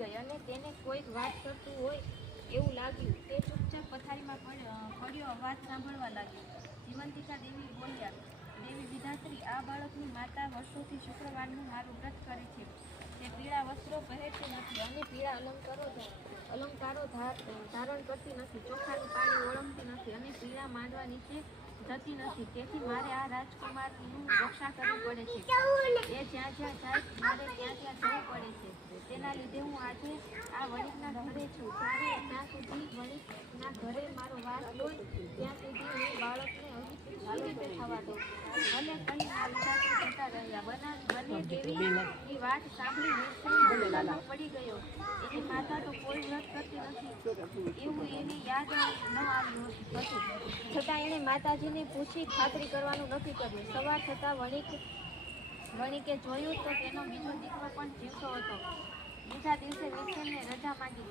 ગઈ અને તેને કોઈક વાત કરતું હોય એવું લાગ્યું. તે ચૂપચાપ પથારીમાં પડ્યો વાત સાંભળવા લાગ્યો. જીવંતિકા દેવી બોલ્યા, દેવી વિધાત્રી, આ બાળકની માતા વર્ષોથી શુક્રવારનું મારું વ્રત કરે છે. તે પીળા વસ્ત્રો પહેરતી નથી અને પીળા અલંકારો ધારણ કરતી નથી, ચોખાનું પાણી ઓળંગતી નથી અને પીળા માંડવા નીચે જતી નથી. તેથી મારે આ રાજકુમારનું રક્ષા કરવી પડે છે. એ જ્યાં જ્યાં જાય મારે ત્યાં ત્યાં જવું પડે છે. તેના લીધે હું આજે આ વણિકના ઘરે છું. જ્યાં સુધી વણિકના ઘરે મારો વાસ હોય ત્યાં સુધી હું બાળકને આવી રીતે થવા દઉં. ભલે કઈ આ વિધાતા જતા રહ્યા. બંને દેવીની વાત સાંભળી નિર્ભય પડી ગયો. એની માતા તો કોઈ વ્રત કરતી નથી એવું એને યાદ ન આવ્યું હતું, છતાં એણે માતાજીને પૂછી ખાતરી કરવાનું નક્કી કર્યું. સવાર થતાં વણિકે જોયું તો તેનો બીજો દીકરો પણ જીવતો હતો. બીજા દિવસે વિઠ્ઠલને રજા માંગી.